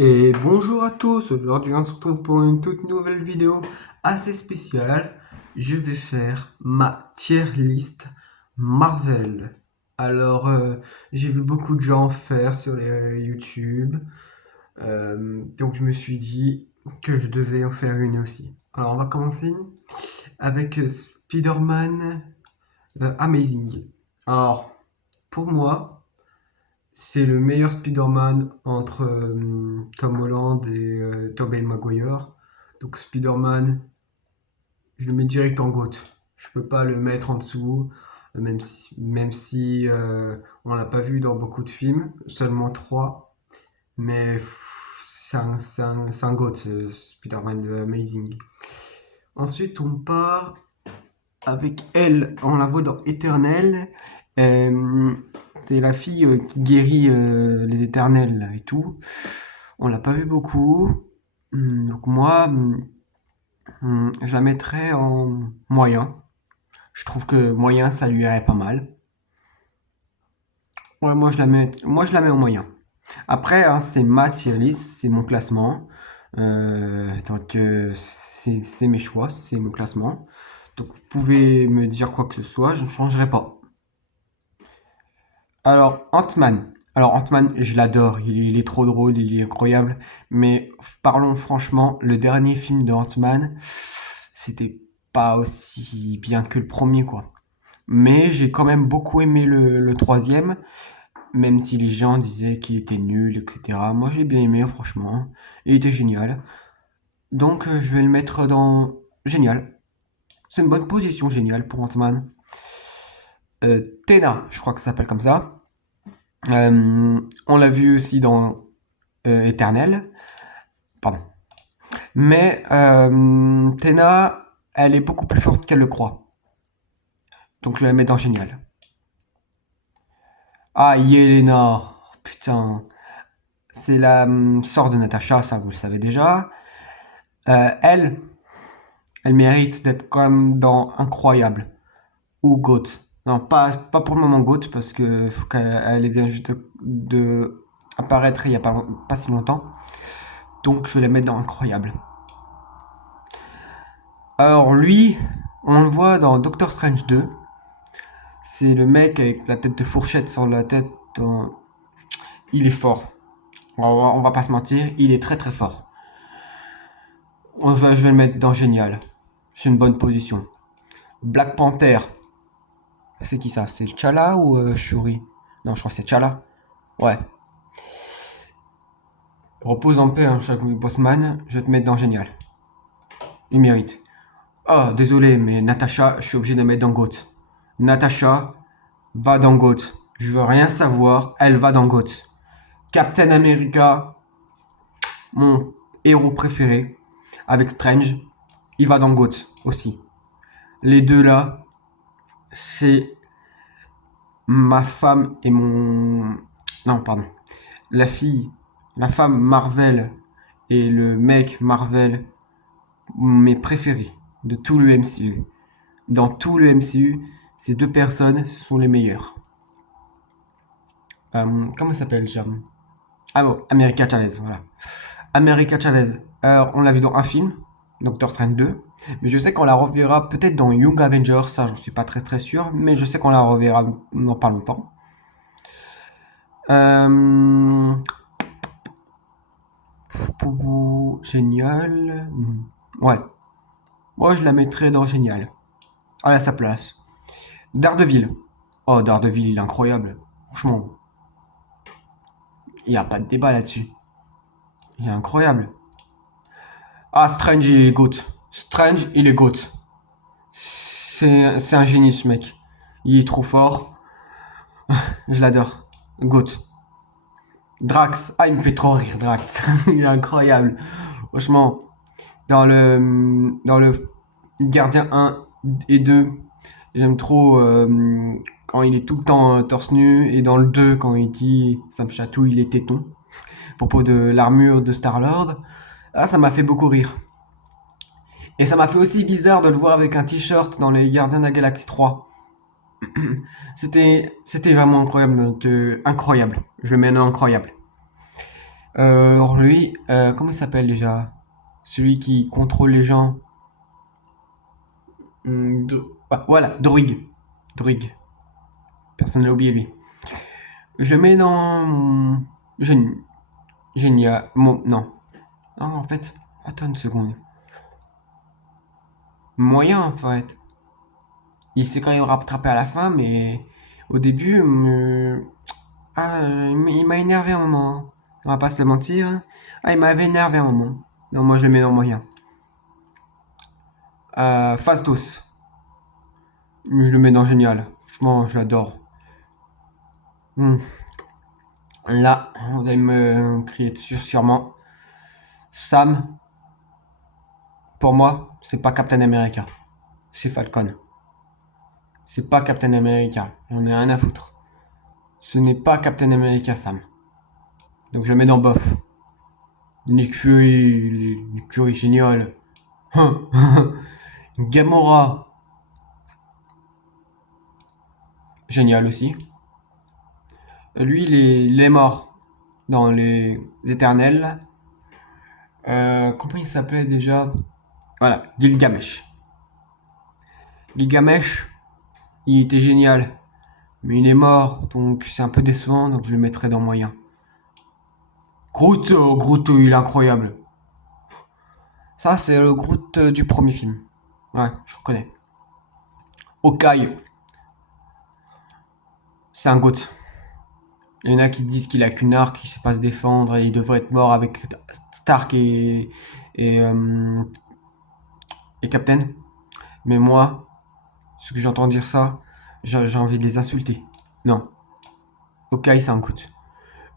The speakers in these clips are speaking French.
Et bonjour à tous, aujourd'hui on se retrouve pour une toute nouvelle vidéo assez spéciale. Je vais faire ma tier list Marvel. Alors, j'ai vu beaucoup de gens faire sur les YouTube, donc je me suis dit que je devais en faire une aussi. Alors, on va commencer avec Spider-Man Amazing. Alors, pour moi, c'est le meilleur Spider-Man entre Tom Holland et Tobey Maguire. Donc Spider-Man, je le mets direct en GOAT. Je peux pas le mettre en dessous, même si on l'a pas vu dans beaucoup de films, seulement 3. Mais c'est un GOAT, Spider-Man de Amazing. Ensuite, on part avec elle, on la voit dans Éternel. Euh, c'est la fille qui guérit les éternels là, et tout. On l'a pas vu beaucoup. Donc moi, je la mettrais en moyen. Je trouve que moyen, ça lui irait pas mal. Ouais, moi je la mets en moyen. Après, hein, c'est ma tier list, c'est mon classement. Donc c'est mes choix, c'est mon classement. Donc vous pouvez me dire quoi que ce soit, je ne changerai pas. Alors, Ant-Man. Alors, Ant-Man, je l'adore. Il est trop drôle, il est incroyable. Mais parlons franchement, le dernier film de Ant-Man, c'était pas aussi bien que le premier, quoi. Mais j'ai quand même beaucoup aimé le troisième, même si les gens disaient qu'il était nul, etc. Moi, j'ai bien aimé, franchement. Il était génial. Donc, je vais le mettre dans génial. C'est une bonne position, génial, pour Ant-Man. Tena, je crois que ça s'appelle comme ça. On l'a vu aussi dans Éternel. Pardon. Mais Tena, elle est beaucoup plus forte qu'elle le croit. Donc je vais la mettre dans Génial. Ah, Yelena. Putain. C'est la sœur de Natasha, ça vous le savez déjà. Elle, elle mérite d'être quand même dans Incroyable. Ou GOAT. Non, pas pour le moment GOAT, parce que faut qu'elle vient juste de apparaître il y a pas si longtemps. Donc je vais la mettre dans Incroyable. Alors lui, on le voit dans Doctor Strange 2. C'est le mec avec la tête de fourchette sur la tête. Il est fort. On va pas se mentir, il est très très fort. Je vais le mettre dans Génial. C'est une bonne position. Black Panther. C'est qui ça? C'est T'Challa ou Shuri? Non, je crois que c'est T'Challa. Ouais. Repose en paix, hein, Chadwick Boseman. Je vais te mettre dans Génial. Il mérite. Oh, désolé, mais Natasha, je suis obligé de la mettre dans GOAT. Natasha va dans GOAT. Je veux rien savoir, elle va dans GOAT. Captain America, mon héros préféré, avec Strange, il va dans GOAT aussi. Les deux là, c'est ma femme et mon... Non, pardon. La fille, la femme Marvel et le mec Marvel, mes préférés de tout le MCU. Dans tout le MCU, ces deux personnes sont les meilleures. Comment ça s'appelle déjà? Ah bon, America Chavez, voilà. America Chavez, on l'a vu dans un film, Doctor Strange 2, mais je sais qu'on la reverra peut-être dans Young Avengers, ça j'en suis pas très très sûr, mais je sais qu'on la reverra dans pas longtemps. Génial. Ouais. Moi je la mettrais dans Génial. À sa place. Daredevil. Oh, Daredevil, il est incroyable. Franchement, il n'y a pas de débat là-dessus. Il est incroyable. Ah, Strange, il est GOAT. Strange, il est GOAT. C'est un génie, ce mec. Il est trop fort. Je l'adore. GOAT. Drax. Ah, il me fait trop rire, Drax. Il est incroyable. Franchement, dans le Gardien 1 et 2, j'aime trop quand il est tout le temps torse nu. Et dans le 2, quand il dit ça me chatouille les tétons. À propos de l'armure de Star-Lord. Ah, ça m'a fait beaucoup rire. Et ça m'a fait aussi bizarre de le voir avec un t-shirt dans les Gardiens de la Galaxie 3. C'était vraiment incroyable. Incroyable. Je le mets un incroyable. Alors lui, comment il s'appelle déjà? Celui qui contrôle les gens. Ah, voilà, Droig. Droig. Personne ne l'a oublié lui. Je le mets dans... Génial. Non. Non, en fait... Attends une seconde. Moyen, en fait. Il s'est quand même rattrapé à la fin, mais... Au début... il m'a énervé un moment. On va pas se le mentir. Ah, il m'avait énervé un moment. Non, moi je le mets dans moyen. Fastos. Je le mets dans génial. Franchement, je l'adore. Là, vous allez me crier dessus sûrement. Sam, pour moi, c'est pas Captain America. C'est Falcon. C'est pas Captain America. J'en ai rien à foutre. Ce n'est pas Captain America, Sam. Donc je le mets dans bof. Nick Fury génial. Gamora, génial aussi. Lui, il est mort dans les Éternels. Comment il s'appelait déjà? Voilà, Gilgamesh. Gilgamesh, il était génial. Mais il est mort, donc c'est un peu décevant, donc je le mettrai dans moyen. Groot, Groot, il est incroyable. Ça, c'est le Groot du premier film. Ouais, je reconnais. Hawkeye, c'est un Groot. Il y en a qui disent qu'il a qu'une arc, qu'il sait pas se défendre et il devrait être mort avec Stark et, euh, et Captain. Mais moi, ce que j'entends dire ça, j'ai envie de les insulter. Non. Hawkeye, c'est un Groot.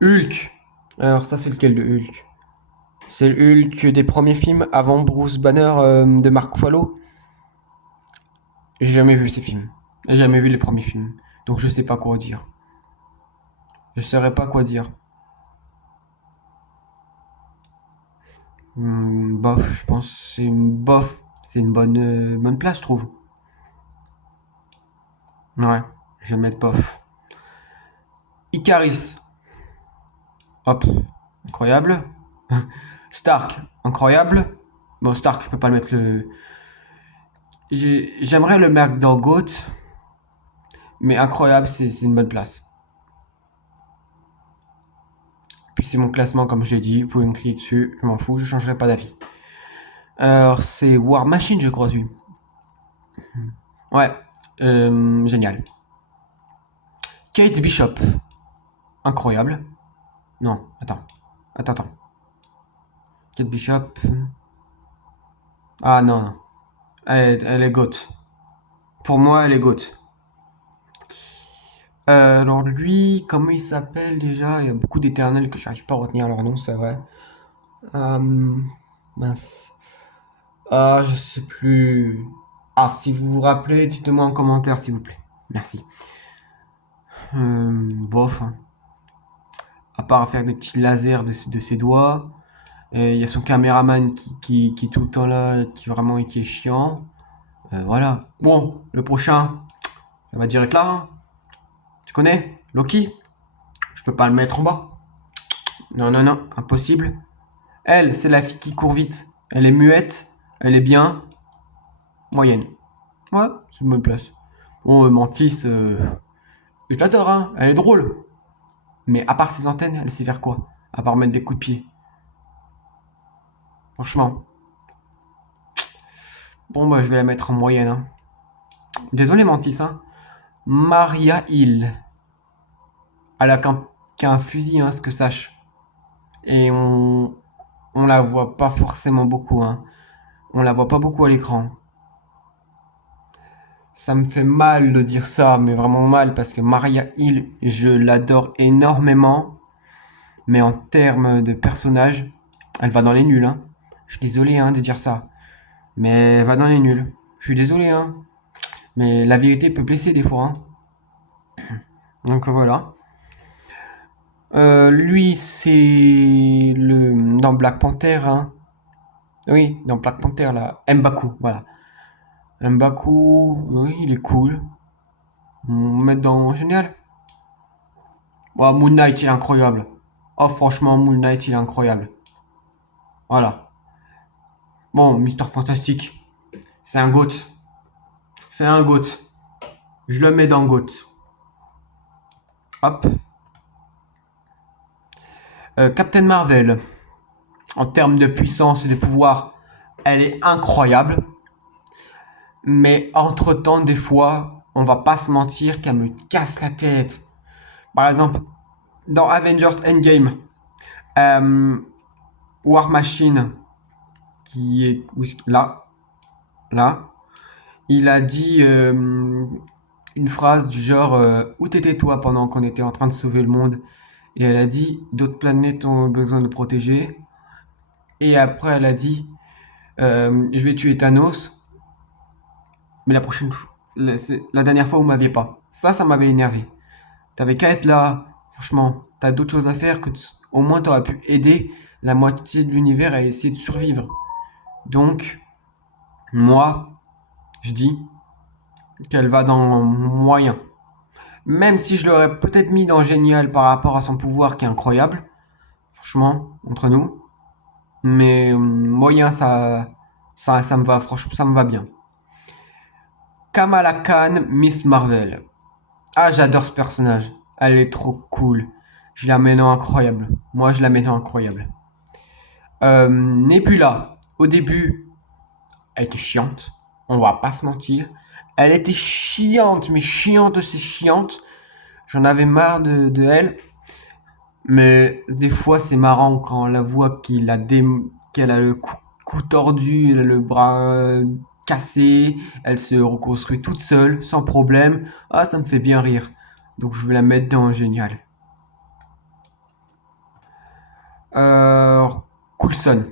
Hulk. Alors ça, c'est lequel de Hulk? C'est le Hulk des premiers films avant Bruce Banner de Mark Ruffalo. J'ai jamais vu ces films. J'ai jamais vu les premiers films. Donc je sais pas quoi dire. Je saurais pas quoi dire. Bof, je pense que c'est une bof. C'est une bonne place, je trouve. Ouais, je vais mettre bof. Icaris. Hop, incroyable. Stark, incroyable. Bon, Stark, je peux pas le mettre le... J'aimerais le mettre dans GOAT. Mais incroyable, c'est une bonne place. Puis c'est mon classement, comme je l'ai dit. Vous pouvez me crier dessus, je m'en fous, je changerai pas d'avis. Alors, c'est War Machine, je crois, lui. Ouais, génial. Kate Bishop. Incroyable. Non, attends. Kate Bishop. Ah non. Elle est GOAT. Pour moi, elle est GOAT. Alors lui, comment il s'appelle déjà? Il y a beaucoup d'éternels que j'arrive pas à retenir leur nom, c'est vrai. Mince. Ah, je sais plus. Ah, si vous vous rappelez, dites-moi en commentaire, s'il vous plaît. Merci. Bof. Hein. À part faire des petits lasers de ses doigts. Il y a son caméraman qui est tout le temps là, qui est chiant. Voilà. Bon, le prochain, ça va direct là. Hein. Tu connais Loki? Je peux pas le mettre en bas. Non, impossible. Elle, c'est la fille qui court vite. Elle est muette, elle est bien. Moyenne. Ouais, c'est une bonne place. Bon, Mantis, je l'adore, hein. Elle est drôle. Mais à part ses antennes, elle sait faire quoi? À part mettre des coups de pied. Franchement. Bon, bah, je vais la mettre en moyenne. Hein. Désolé, Mantis. Hein. Maria Hill. Elle a qu'un fusil, hein, ce que sache. Et on la voit pas forcément beaucoup. Hein. On la voit pas beaucoup à l'écran. Ça me fait mal de dire ça, mais vraiment mal, parce que Maria Hill, je l'adore énormément. Mais en termes de personnage, elle va dans les nuls. Hein. Je suis désolé hein, de dire ça. Mais elle va dans les nuls. Je suis désolé, hein. Mais la vérité peut blesser des fois. Hein. Donc voilà. Lui, c'est le dans Black Panther. Hein. Oui, dans Black Panther, là. M'Baku, voilà. M'Baku, oui, il est cool. On va mettre dans Génial. Oh, Moon Knight, il est incroyable. Oh, franchement, Moon Knight, il est incroyable. Voilà. Bon, Mister Fantastique, c'est un GOAT. C'est un GOAT. Je le mets dans GOAT. Hop. Captain Marvel, en termes de puissance et de pouvoir, elle est incroyable. Mais entre-temps, des fois, on va pas se mentir qu'elle me casse la tête. Par exemple, dans Avengers Endgame, War Machine, qui est là, là, il a dit une phrase du genre où t'étais toi pendant qu'on était en train de sauver le monde? Et elle a dit d'autres planètes ont besoin de protéger. Et après, elle a dit je vais tuer Thanos, mais la prochaine fois, la dernière fois, vous m'aviez pas. Ça m'avait énervé. T'avais qu'à être là. Franchement, t'as d'autres choses à faire que au moins t'aurais pu aider la moitié de l'univers à essayer de survivre. Donc, moi, je dis qu'elle va dans moyen. Même si je l'aurais peut-être mis dans génial par rapport à son pouvoir qui est incroyable. Franchement, entre nous. Mais moyen, ça me va, franchement, ça me va bien. Kamala Khan, Miss Marvel. Ah, j'adore ce personnage. Elle est trop cool. Je la mets dans incroyable. Moi, je la mets dans incroyable. Nebula, au début, elle était chiante. On va pas se mentir. Elle était chiante, mais chiante, c'est chiante. J'en avais marre de elle. Mais des fois, c'est marrant quand on la voit qu'elle a le cou tordu, elle a le bras cassé. Elle se reconstruit toute seule, sans problème. Ah, ça me fait bien rire. Donc, je vais la mettre dans génial. Euh, Coulson.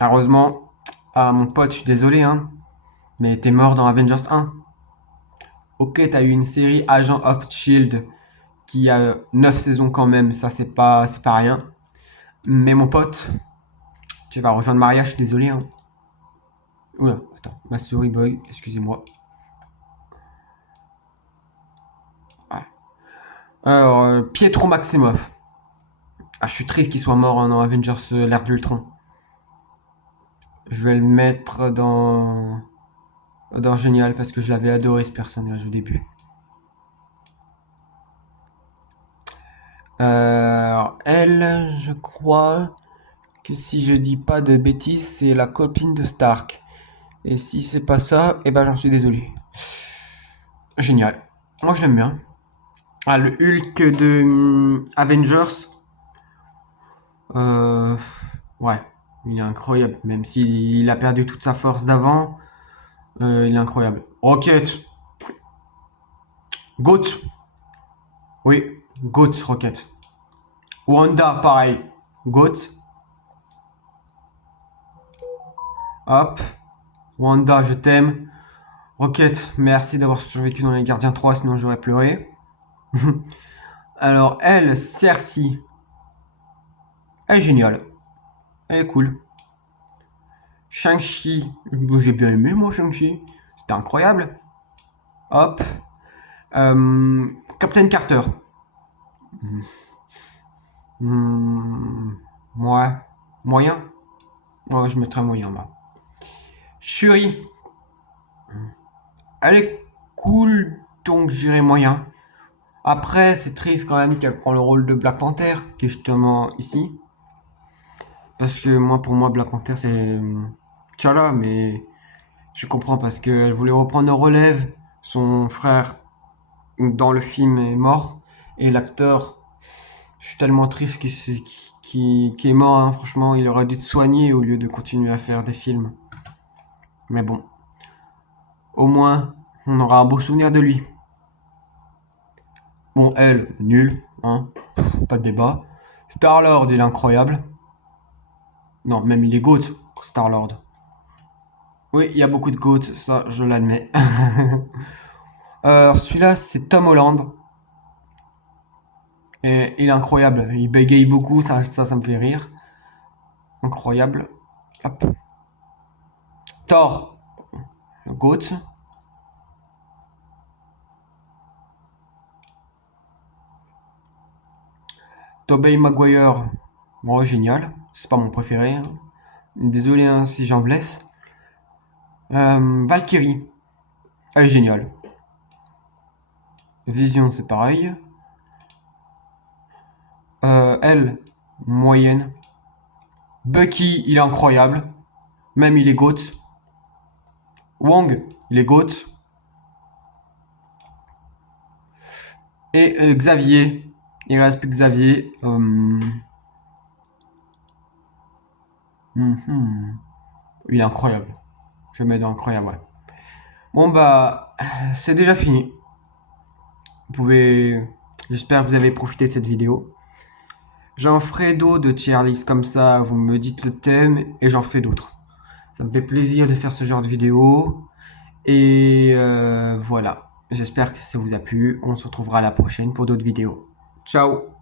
Heureusement, ah, mon pote, je suis désolé, hein, mais t'es mort dans Avengers 1. Ok, t'as eu une série Agent of Shield qui a 9 saisons quand même, ça c'est pas rien. Mais mon pote, tu vas rejoindre Maria, je suis désolé. Hein. Oula, attends, ma souris bug, excusez-moi. Voilà. Alors, Pietro Maximoff. Ah, je suis triste qu'il soit mort dans Avengers l'ère d'Ultron. Je vais le mettre dans Génial parce que je l'avais adoré ce personnage au début. Elle, je crois que si je dis pas de bêtises, c'est la copine de Stark. Et si c'est pas ça, eh ben j'en suis désolé. Génial. Moi je l'aime bien. Ah, le Hulk de Avengers. Euh, ouais, il est incroyable. Même s'il a perdu toute sa force d'avant, il est incroyable. Rocket. Goat. Oui, Goat Rocket. Wanda, pareil. Goat. Hop. Wanda, je t'aime. Rocket, merci d'avoir survécu dans les Gardiens 3, sinon j'aurais pleuré. Alors, elle, Cersei. Elle est géniale. Elle est cool. Shang-Chi. J'ai bien aimé, moi, Shang-Chi. C'était incroyable. Hop. Captain Carter. Ouais. Moyen. Ouais, je mettrais moyen, moi. Shuri. Elle est cool, donc j'irai moyen. Après, c'est triste quand même qu'elle prend le rôle de Black Panther, qui est justement ici. Parce que moi, pour moi, Black Panther, c'est T'Challa, mais je comprends parce qu'elle voulait reprendre le relève. Son frère dans le film est mort. Et l'acteur, je suis tellement triste qu'il est mort. Hein. Franchement, il aurait dû se soigner au lieu de continuer à faire des films. Mais bon, au moins, on aura un beau souvenir de lui. Bon, elle, nul, hein, pas de débat. Star-Lord, il est incroyable. Non, même il est GOAT, Star-Lord. Oui, il y a beaucoup de GOAT, ça, je l'admets. Celui-là, c'est Tom Holland. Et il est incroyable. Il bégaye beaucoup, ça me fait rire. Incroyable. Hop. Thor. GOAT. Tobey Maguire, bon, génial. C'est pas mon préféré, hein. Désolé, hein, si j'en blesse. Valkyrie, elle est géniale. Vision, c'est pareil. Elle, moyenne. Bucky, il est incroyable. Même il est GOAT. Wong, il est GOAT. Et Xavier, il reste plus que Xavier. Il est incroyable. Je mets dans incroyable, ouais. Bon bah, c'est déjà fini. Vous pouvez... J'espère que vous avez profité de cette vidéo. J'en ferai d'autres de tier list comme ça, vous me dites le thème et j'en fais d'autres. Ça me fait plaisir de faire ce genre de vidéo. Et voilà, j'espère que ça vous a plu. On se retrouvera à la prochaine pour d'autres vidéos. Ciao!